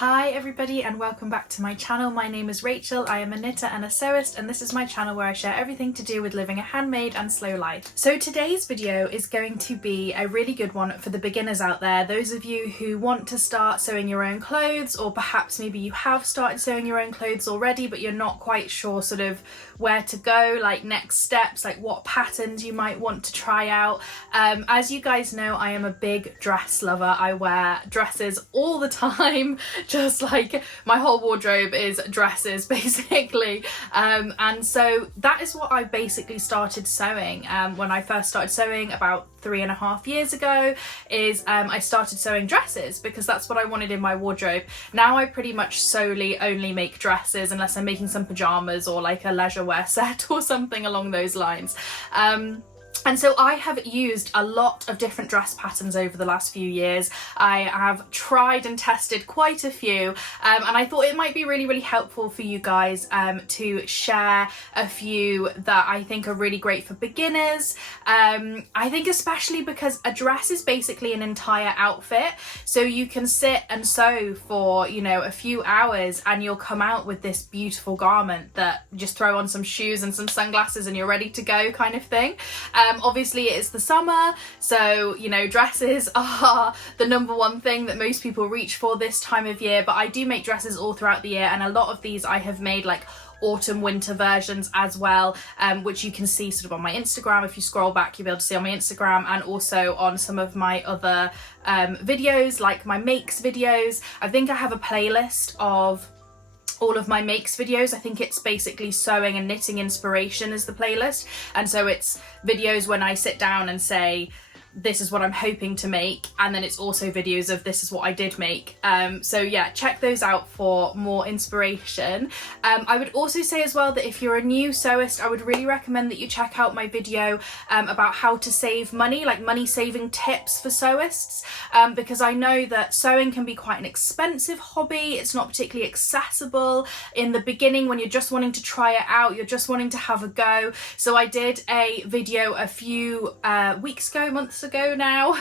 Hi everybody and welcome back to my channel. My name is Rachel, I am a knitter and a sewist, and this is my channel where I share everything to do with living a handmade and slow life. So today's video is going to be a really good one for the beginners out there, those of you who want to start sewing your own clothes, or perhaps maybe you have started sewing your own clothes already but you're not quite sure sort of where to go, like next steps, like what patterns you might want to try out. As you guys know, I am a big dress lover. I wear dresses all the time. Just like my whole wardrobe is dresses basically, and so that is what I basically started sewing when I first started sewing about 3.5 years ago. I started sewing dresses because that's what I wanted in my wardrobe. Now I pretty much solely only make dresses unless I'm making some pajamas or like a leisure wear set or something along those lines. And so I have used a lot of different dress patterns over the last few years. I have tried and tested quite a few, and I thought it might be really helpful for you guys to share a few that I think are really great for beginners. I think especially because a dress is basically an entire outfit, so you can sit and sew for, you know, a few hours and you'll come out with this beautiful garment that just throw on some shoes and some sunglasses and you're ready to go kind of thing. Obviously it's the summer, so you know, dresses are the #1 thing that most people reach for this time of year, but I do make dresses all throughout the year, and a lot of these I have made like autumn winter versions as well, which you can see sort of on my Instagram. If you scroll back you'll be able to see on my Instagram, and also on some of my other videos like my makes videos. I think I have a playlist of all of my makes videos. I think it's basically sewing and knitting inspiration is the playlist, and so it's videos when I sit down and say this is what I'm hoping to make, and then it's also videos of this is what I did make. So yeah, check those out for more inspiration. I would also say as well that if you're a new sewist, I would really recommend that you check out my video about how to save money, like money saving tips for sewists, because I know that sewing can be quite an expensive hobby. It's not particularly accessible in the beginning when you're just wanting to try it out, you're just wanting to have a go. So I did a video a few months ago now,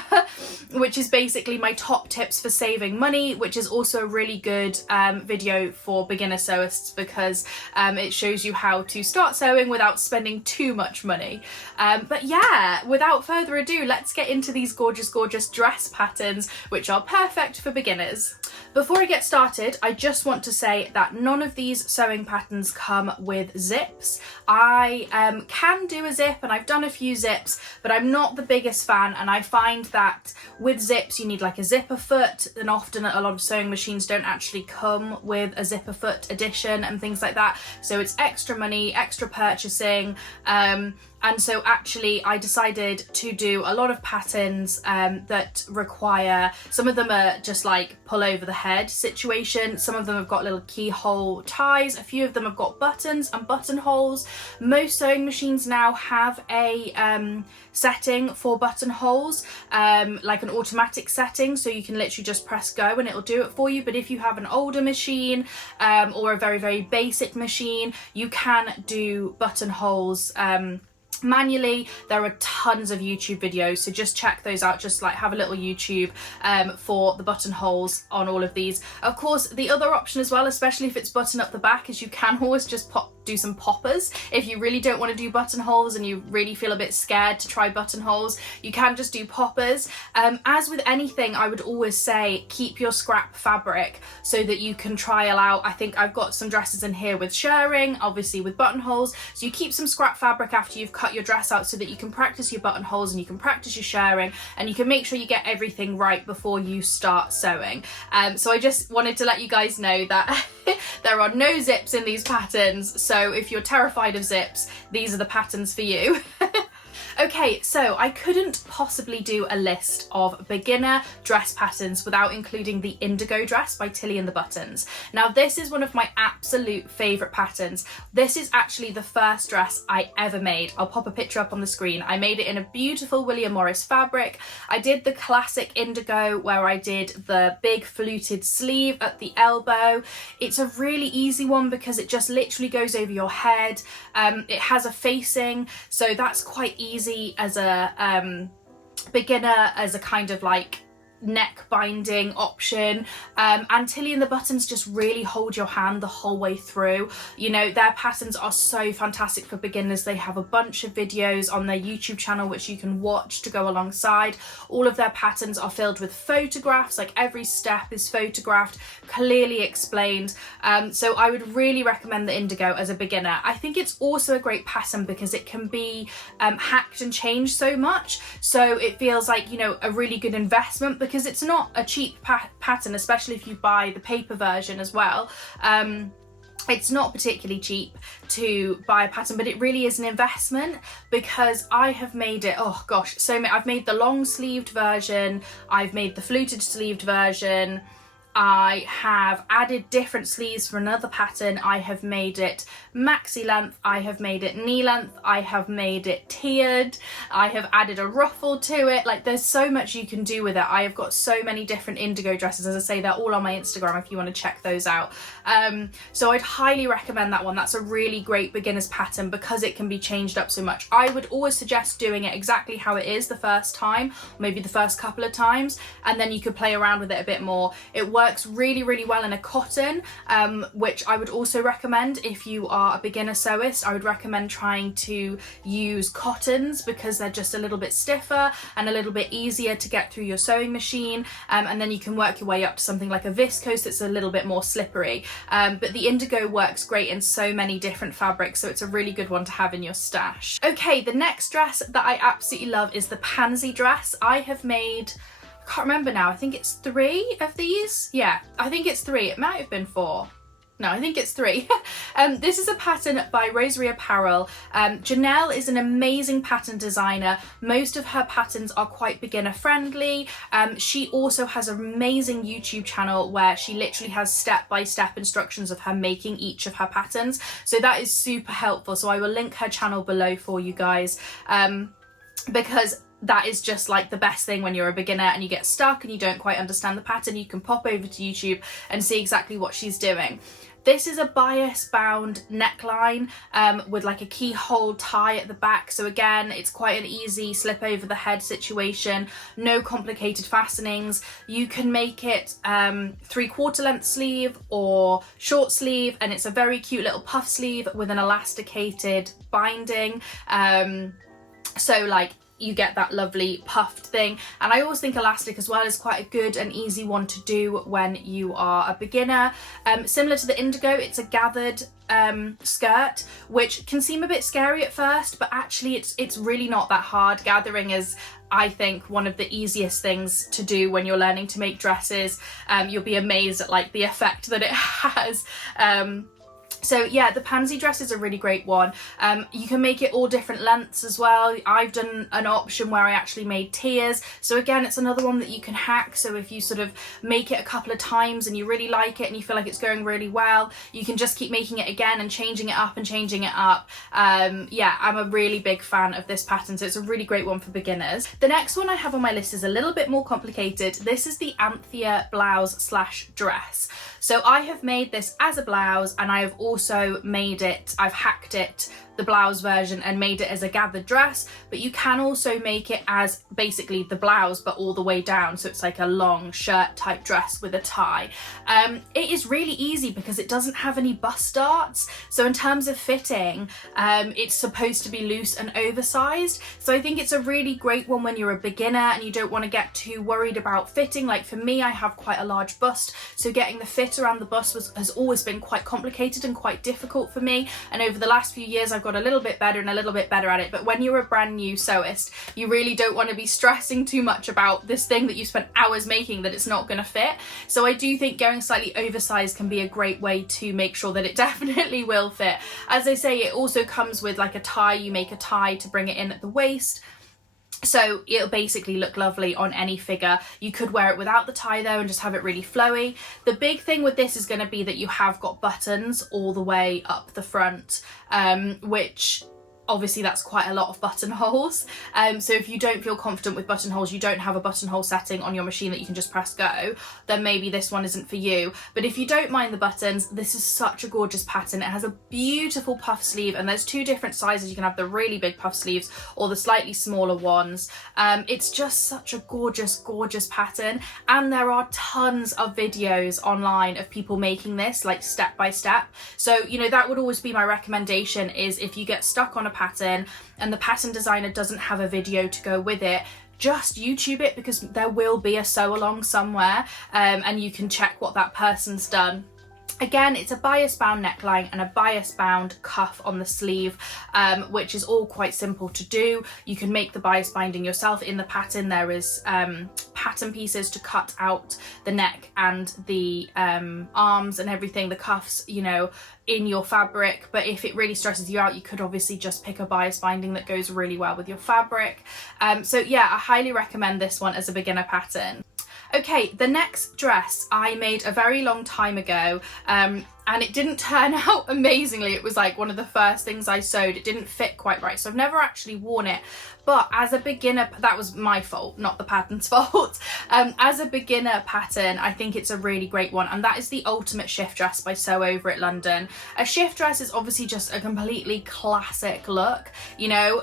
which is basically my top tips for saving money, which is also a really good video for beginner sewists because it shows you how to start sewing without spending too much money. But yeah, without further ado, let's get into these gorgeous dress patterns which are perfect for beginners. Before I get started, I just want to say that none of these sewing patterns come with zips. I can do a zip, and I've done a few zips, but I'm not the biggest fan, and I find that with zips you need like a zipper foot, and often a lot of sewing machines don't actually come with a zipper foot edition and things like that, so it's extra money, extra purchasing. And so actually I decided to do a lot of patterns that require, some of them are just like pull over the head situation, some of them have got little keyhole ties, a few of them have got buttons and buttonholes. Most sewing machines now have a setting for buttonholes, like an automatic setting, so you can literally just press go and it'll do it for you. But if you have an older machine or a very basic machine, you can do buttonholes manually. There are tons of YouTube videos, so just check those out. Just like have a little YouTube for the buttonholes on all of these. Of course, the other option as well, especially if it's button up the back, is you can always just do some poppers. If you really don't want to do buttonholes and you really feel a bit scared to try buttonholes, you can just do poppers. As with anything, I would always say keep your scrap fabric so that you can trial out. I think I've got some dresses in here with shirring, obviously with buttonholes, so you keep some scrap fabric after you've cut your dress out so that you can practice your buttonholes and you can practice your shirring, and you can make sure you get everything right before you start sewing. So I just wanted to let you guys know that there are no zips in these patterns, so if you're terrified of zips, these are the patterns for you. Okay, so I couldn't possibly do a list of beginner dress patterns without including the Indigo dress by Tilly and the Buttons. Now this is one of my absolute favourite patterns. This is actually the first dress I ever made. I'll pop a picture up on the screen. I made it in a beautiful William Morris fabric. I did the classic Indigo where I did the big fluted sleeve at the elbow. It's a really easy one because it just literally goes over your head. It has a facing, so that's quite easy as a beginner, as a kind of like neck binding option. Anthea and the buttons just really hold your hand the whole way through. You know, their patterns are so fantastic for beginners. They have a bunch of videos on their YouTube channel which you can watch to go alongside. All of their patterns are filled with photographs, like every step is photographed, clearly explained. So I would really recommend the Indigo as a beginner. I think it's also a great pattern because it can be hacked and changed so much, so it feels like, you know, a really good investment, because it's not a cheap pattern, especially if you buy the paper version as well. It's not particularly cheap to buy a pattern, but it really is an investment, because I have made it, oh gosh, so many. I've made the long sleeved version, I've made the fluted sleeved version, I have added different sleeves for another pattern, I have made it maxi length, I have made it knee length, I have made it tiered, I have added a ruffle to it. Like, there's so much you can do with it. I have got so many different Indigo dresses. As I say, they're all on my Instagram if you want to check those out. So I'd highly recommend that one. That's a really great beginner's pattern because it can be changed up so much. I would always suggest doing it exactly how it is the first time, maybe the first couple of times, and then you could play around with it a bit more. It works really, really well in a cotton, which I would also recommend if you are a beginner sewist. I would recommend trying to use cottons because they're just a little bit stiffer and a little bit easier to get through your sewing machine, and then you can work your way up to something like a viscose that's a little bit more slippery. But the Indigo works great in so many different fabrics, so it's a really good one to have in your stash. Okay, the next dress that I absolutely love is the Pansy dress. I have made, I can't remember now, I think it's 3 of these. Yeah, I think it's 3. It might have been 4. No, I think it's 3. This is a pattern by Rosary Apparel. Janelle is an amazing pattern designer. Most of her patterns are quite beginner friendly. She also has an amazing YouTube channel where she literally has step-by-step instructions of her making each of her patterns. So that is super helpful. So I will link her channel below for you guys, because that is just like the best thing when you're a beginner and you get stuck and you don't quite understand the pattern. You can pop over to YouTube and see exactly what she's doing. This is a bias bound neckline with like a keyhole tie at the back. So again, it's quite an easy slip over the head situation, no complicated fastenings. You can make it 3/4 length sleeve or short sleeve, and it's a very cute little puff sleeve with an elasticated binding. So like, you get that lovely puffed thing, and I always think elastic as well is quite a good and easy one to do when you are a beginner. Similar to the Indigo, it's a gathered skirt, which can seem a bit scary at first, but actually it's really not that hard. Gathering is, I think, one of the easiest things to do when you're learning to make dresses. You'll be amazed at like the effect that it has. So yeah, the Pansy dress is a really great one. You can make it all different lengths as well. I've done an option where I actually made tiers. So again, it's another one that you can hack. So if you sort of make it a couple of times and you really like it and you feel like it's going really well, you can just keep making it again and changing it up and changing it up. Yeah, I'm a really big fan of this pattern, so it's a really great one for beginners. The next one I have on my list is a little bit more complicated. This is the Anthea blouse / dress. So I have made this as a blouse, and I have also made it, I've hacked it, the blouse version, and made it as a gathered dress, but you can also make it as basically the blouse but all the way down, so it's like a long shirt type dress with a tie. It is really easy because it doesn't have any bust darts, so in terms of fitting, it's supposed to be loose and oversized, so I think it's a really great one when you're a beginner and you don't want to get too worried about fitting. Like for me, I have quite a large bust, so getting the fit around the bust has always been quite complicated and quite difficult for me, and over the last few years I've got a little bit better and a little bit better at it. But when you're a brand new sewist, you really don't want to be stressing too much about this thing that you spent hours making that it's not going to fit. So I do think going slightly oversized can be a great way to make sure that it definitely will fit. As I say, it also comes with like a tie. You make a tie to bring it in at the waist, so it'll basically look lovely on any figure. You could wear it without the tie though and just have it really flowy. The big thing with this is going to be that you have got buttons all the way up the front, which obviously that's quite a lot of buttonholes. So if you don't feel confident with buttonholes, you don't have a buttonhole setting on your machine that you can just press go, then maybe this one isn't for you. But if you don't mind the buttons, this is such a gorgeous pattern. It has a beautiful puff sleeve, and there's two different sizes. You can have the really big puff sleeves or the slightly smaller ones. It's just such a gorgeous, gorgeous pattern, and there are tons of videos online of people making this, like step by step. So, you know, that would always be my recommendation, is if you get stuck on a pattern and the pattern designer doesn't have a video to go with it, just YouTube it, because there will be a sew along somewhere, and you can check what that person's done. Again, it's a bias bound neckline and a bias bound cuff on the sleeve, which is all quite simple to do. You can make the bias binding yourself. In the pattern there is pattern pieces to cut out the neck and the arms and everything, the cuffs, you know, in your fabric. But if it really stresses you out, you could obviously just pick a bias binding that goes really well with your fabric. So yeah, I highly recommend this one as a beginner pattern. Okay, the next dress I made a very long time ago, and it didn't turn out amazingly. It was like one of the first things I sewed. It didn't fit quite right, so I've never actually worn it. But as a beginner, that was my fault, not the pattern's fault. As a beginner pattern, I think it's a really great one, and that is the Ultimate Shift Dress by Sew Over It London. A shift dress is obviously just a completely classic look, you know.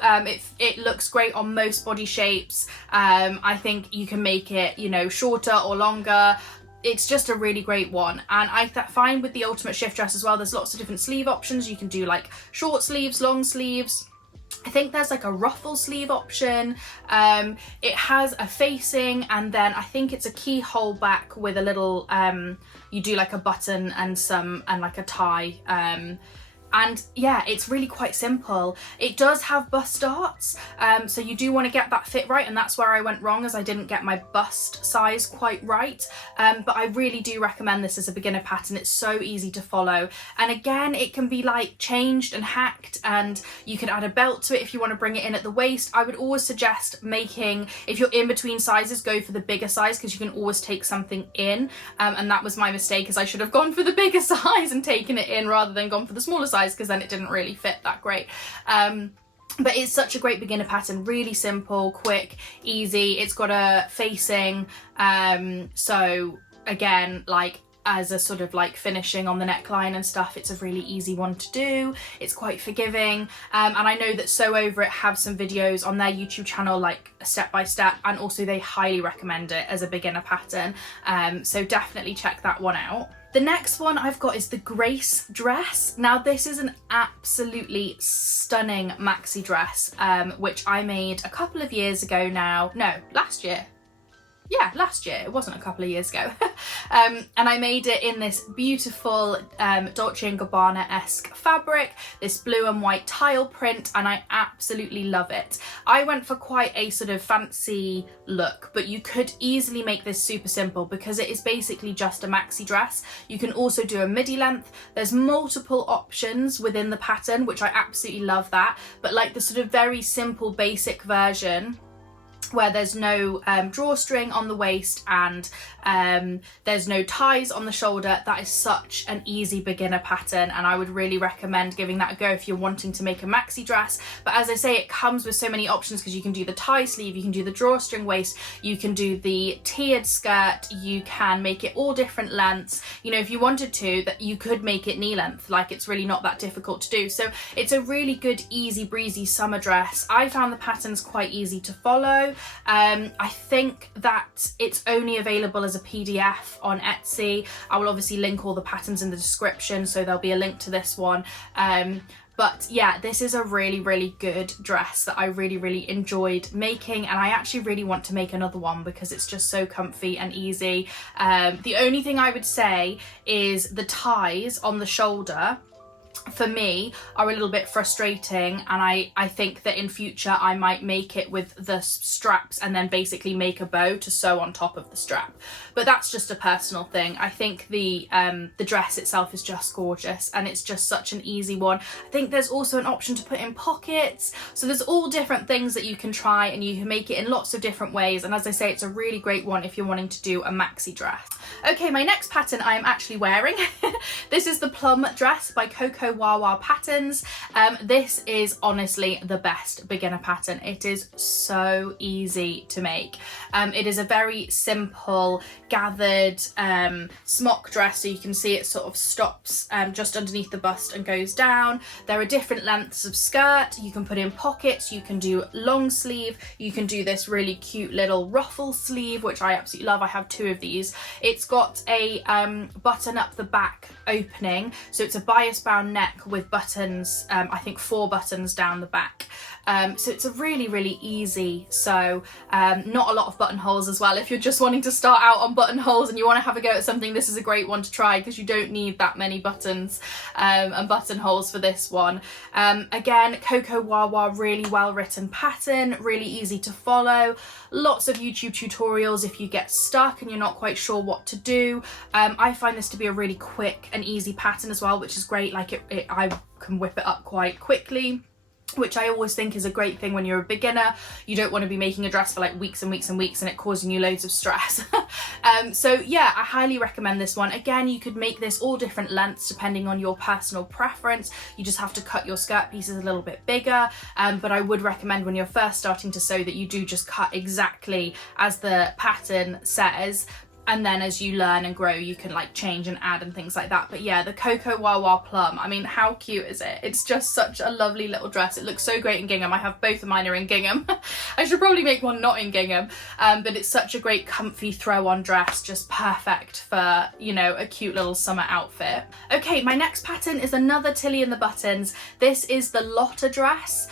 It looks great on most body shapes. I think you can make it, you know, shorter or longer. It's just a really great one, and I find with the Ultimate Shift Dress as well, there's lots of different sleeve options. You can do like short sleeves, long sleeves. I think there's like a ruffle sleeve option. It has a facing, and then I think it's a keyhole back with a little, you do like a button and like a tie. And yeah, it's really quite simple. It does have bust darts, so you do want to get that fit right, and that's where I went wrong, as I didn't get my bust size quite right. But I really do recommend this as a beginner pattern. It's so easy to follow, and again, it can be like changed and hacked, and you can add a belt to it if you want to bring it in at the waist. I would always suggest making, if you're in between sizes, go for the bigger size, because you can always take something in, and that was my mistake, as I should have gone for the bigger size and taken it in rather than gone for the smaller size, because then it didn't really fit that great. But it's such a great beginner pattern, really simple, quick, easy. It's got a facing, so again, like as a sort of like finishing on the neckline and stuff, it's a really easy one to do. It's quite forgiving, and I know that Sew Over It have some videos on their YouTube channel, like step by step, and also they highly recommend it as a beginner pattern, so definitely check that one out. The next one I've got is the Grace dress. Now this is an absolutely stunning maxi dress, which I made a couple of years ago now. No, last year. Yeah, last year. It wasn't a couple of years ago. And I made it in this beautiful Dolce & Gabbana-esque fabric, this blue and white tile print, and I absolutely love it. I went for quite a sort of fancy look, but you could easily make this super simple, because it is basically just a maxi dress. You can also do a midi length. There's multiple options within the pattern, which I absolutely love that, but like the sort of very simple basic version, where there's no drawstring on the waist and there's no ties on the shoulder, that is such an easy beginner pattern, and I would really recommend giving that a go if you're wanting to make a maxi dress. But as I say, it comes with so many options, because you can do the tie sleeve, you can do the drawstring waist, you can do the tiered skirt, you can make it all different lengths. You know, if you wanted to, that you could make it knee length. Like, it's really not that difficult to do. So it's a really good, easy breezy summer dress. I found the patterns quite easy to follow. I think that it's only available as a PDF on Etsy. I will obviously link all the patterns in the description, so there'll be a link to this one. But yeah, this is a really, really good dress that I really, really enjoyed making, and I actually really want to make another one because it's just so comfy and easy. The only thing I would say is the ties on the shoulder, for me, are a little bit frustrating, and I think that in future I might make it with the straps and then basically make a bow to sew on top of the strap. But that's just a personal thing. I think the dress itself is just gorgeous, and it's just such an easy one. I think there's also an option to put in pockets, so there's all different things that you can try, and you can make it in lots of different ways. And as I say, it's a really great one if you're wanting to do a maxi dress. Okay, my next pattern I am actually wearing. This is the Plum dress by Coco Wawa Patterns. This is honestly the best beginner pattern. It is so easy to make. It is a very simple gathered smock dress, so you can see it sort of stops just underneath the bust and goes down. There are different lengths of skirt. You can put in pockets, you can do long sleeve, you can do this really cute little ruffle sleeve, which I absolutely love. I have 2 of these. It's got a button up the back opening, so it's a bias bound neck with buttons, I think 4 buttons down the back. So it's a really easy sew. Not a lot of buttonholes as well. If you're just wanting to start out on buttonholes and you want to have a go at something, this is a great one to try because you don't need that many buttons and buttonholes for this one. Again, Coco Wawa, really well written pattern, really easy to follow. Lots of YouTube tutorials if you get stuck and you're not quite sure what to do. I find this to be a really quick and easy pattern as well, which is great. Like I can whip it up quite quickly, which I always think is a great thing when you're a beginner. You don't want to be making a dress for like weeks and weeks and weeks and it causing you loads of stress. So yeah, I highly recommend this one. Again, you could make this all different lengths depending on your personal preference. You just have to cut your skirt pieces a little bit bigger, but I would recommend when you're first starting to sew that you do just cut exactly as the pattern says. And then as you learn and grow, you can like change and add and things like that. But yeah, the Coco Wawa Plum, I mean, how cute is it? It's just such a lovely little dress. It looks so great in gingham. I have both of mine are in gingham. I should probably make one not in gingham, but it's such a great comfy throw on dress, just perfect for, you know, a cute little summer outfit. Okay, my next pattern is another Tilly and the Buttons. This is the Lotta dress.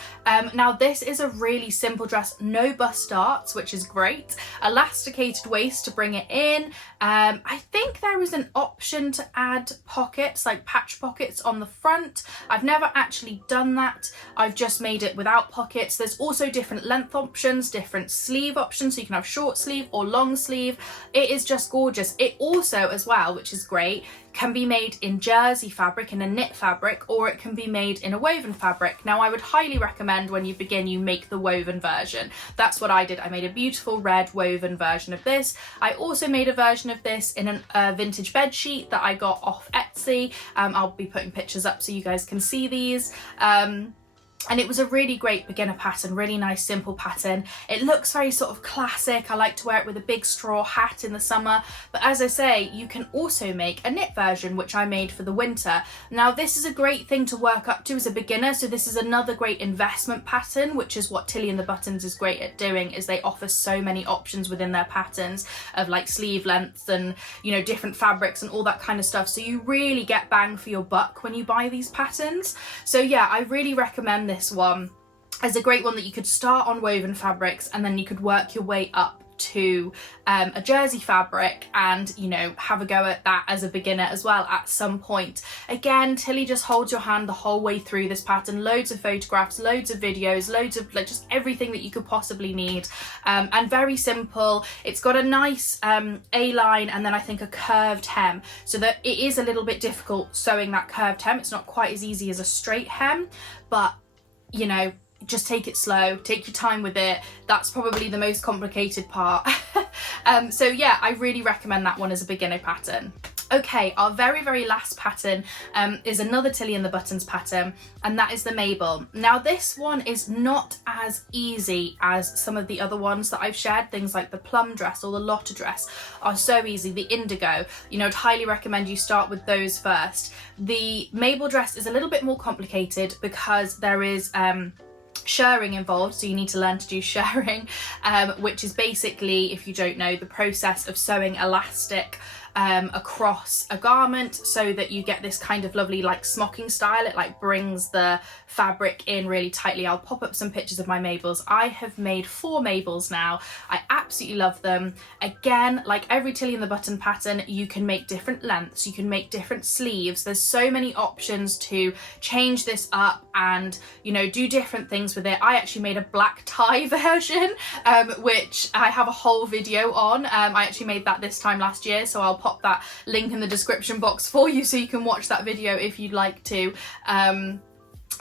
Now this is a really simple dress, no bust darts, which is great. Elasticated waist to bring it in. I think there is an option to add pockets, like patch pockets on the front. I've never actually done that. I've just made it without pockets. There's also different length options, different sleeve options, so you can have short sleeve or long sleeve. It is just gorgeous. It also, as well, which is great, can be made in jersey fabric, in a knit fabric, or it can be made in a woven fabric. Now I would highly recommend when you begin you make the woven version. That's what I did. I made a beautiful red woven version of this. I also made a version of this in a vintage bed sheet that I got off Etsy. I'll be putting pictures up so you guys can see these. And it was a really great beginner pattern, really nice simple pattern. It looks very sort of classic. I like to wear it with a big straw hat in the summer. But as I say, you can also make a knit version, which I made for the winter. Now this is a great thing to work up to as a beginner. So this is another great investment pattern, which is what Tilly and the Buttons is great at doing, is they offer so many options within their patterns of like sleeve lengths and, you know, different fabrics and all that kind of stuff. So you really get bang for your buck when you buy these patterns. So yeah, I really recommend this one as a great one that you could start on woven fabrics and then you could work your way up to a jersey fabric and, you know, have a go at that as a beginner as well at some point. Again, Tilly just holds your hand the whole way through this pattern. Loads of photographs, loads of videos, loads of like just everything that you could possibly need, and very simple. It's got a nice A-line and then I think a curved hem, so that it is a little bit difficult sewing that curved hem. It's not quite as easy as a straight hem, but you know, just take it slow, take your time with it. That's probably the most complicated part. So yeah, I really recommend that one as a beginner pattern. Okay, our very last pattern is another Tilly and the Buttons pattern, and that is the Mabel. Now this one is not as easy as some of the other ones that I've shared. Things like the Plum dress or the Lotta dress are so easy. The Indigo, you know, I'd highly recommend you start with those first. The Mabel dress is a little bit more complicated because there is shirring involved, so you need to learn to do shirring, which is basically, if you don't know, the process of sewing elastic across a garment so that you get this kind of lovely like smocking style. It like brings the fabric in really tightly. I'll pop up some pictures of my Mabels. I have made 4 Mabels now. I absolutely love them. Again, like every Tilly and the Button pattern, you can make different lengths, you can make different sleeves. There's so many options to change this up and, you know, do different things with it. I actually made a black tie version, which I have a whole video on. I actually made that this time last year, so I'll pop that link in the description box for you so you can watch that video if you'd like to.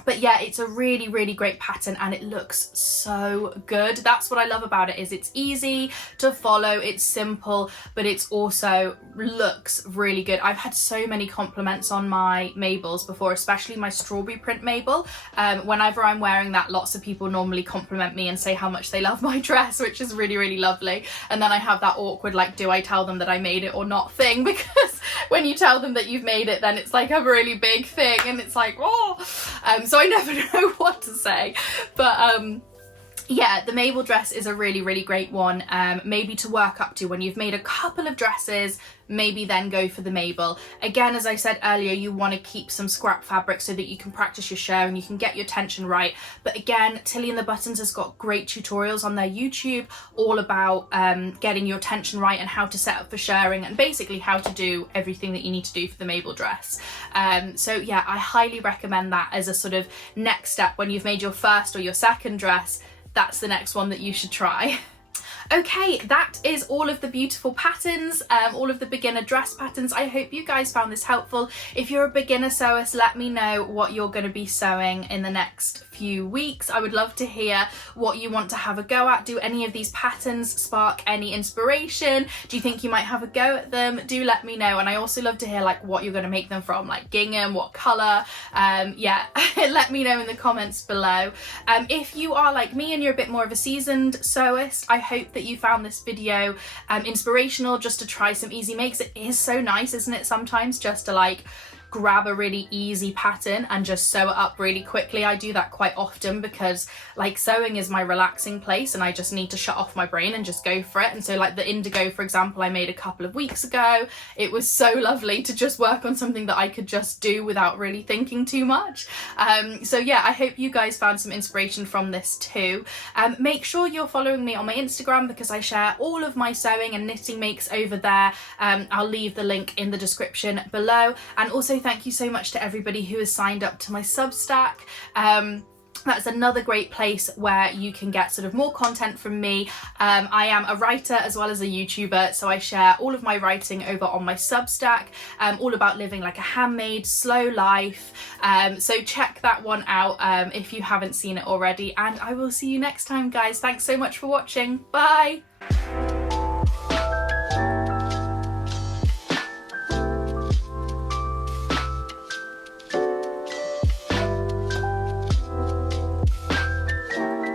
But yeah, it's a really, really great pattern and it looks so good. That's what I love about it, is it's easy to follow, it's simple, but it's also looks really good. I've had so many compliments on my Mabels before, especially my strawberry print Mabel. Whenever I'm wearing that, lots of people normally compliment me and say how much they love my dress, which is really, really lovely. And then I have that awkward, like, do I tell them that I made it or not thing? Because when you tell them that you've made it, then it's like a really big thing and it's like, oh. So I never know what to say, but yeah, the Mabel dress is a really, really great one, maybe to work up to when you've made a couple of dresses. Maybe then go for the Mabel. Again, as I said earlier, you want to keep some scrap fabric so that you can practice your show and you can get your tension right. But again, Tilly and the Buttons has got great tutorials on their YouTube all about getting your tension right and how to set up for shirring and basically how to do everything that you need to do for the Mabel dress. So yeah, I highly recommend that as a sort of next step when you've made your first or your second dress. That's the next one that you should try. Okay, that is all of the beautiful patterns, all of the beginner dress patterns. I hope you guys found this helpful. If you're a beginner sewist, let me know what you're going to be sewing in the next few weeks. I would love to hear what you want to have a go at. Do any of these patterns spark any inspiration? Do you think you might have a go at them? Do let me know. And I also love to hear like what you're going to make them from, like gingham, what colour. Yeah, let me know in the comments below. If you are like me and you're a bit more of a seasoned sewist, I hope that you found this video inspirational just to try some easy makes. It is so nice, isn't it, sometimes just to like grab a really easy pattern and just sew it up really quickly. I do that quite often because like sewing is my relaxing place and I just need to shut off my brain and just go for it. And so like the Indigo, for example, I made a couple of weeks ago. It was so lovely to just work on something that I could just do without really thinking too much. So yeah, I hope you guys found some inspiration from this too. Make sure you're following me on my Instagram because I share all of my sewing and knitting makes over there. I'll leave the link in the description below. And also thank you so much to everybody who has signed up to my Substack. That's another great place where you can get sort of more content from me. I am a writer as well as a YouTuber, so I share all of my writing over on my Substack, all about living like a handmade, slow life. So check that one out if you haven't seen it already, and I will see you next time, guys. Thanks so much for watching. Bye!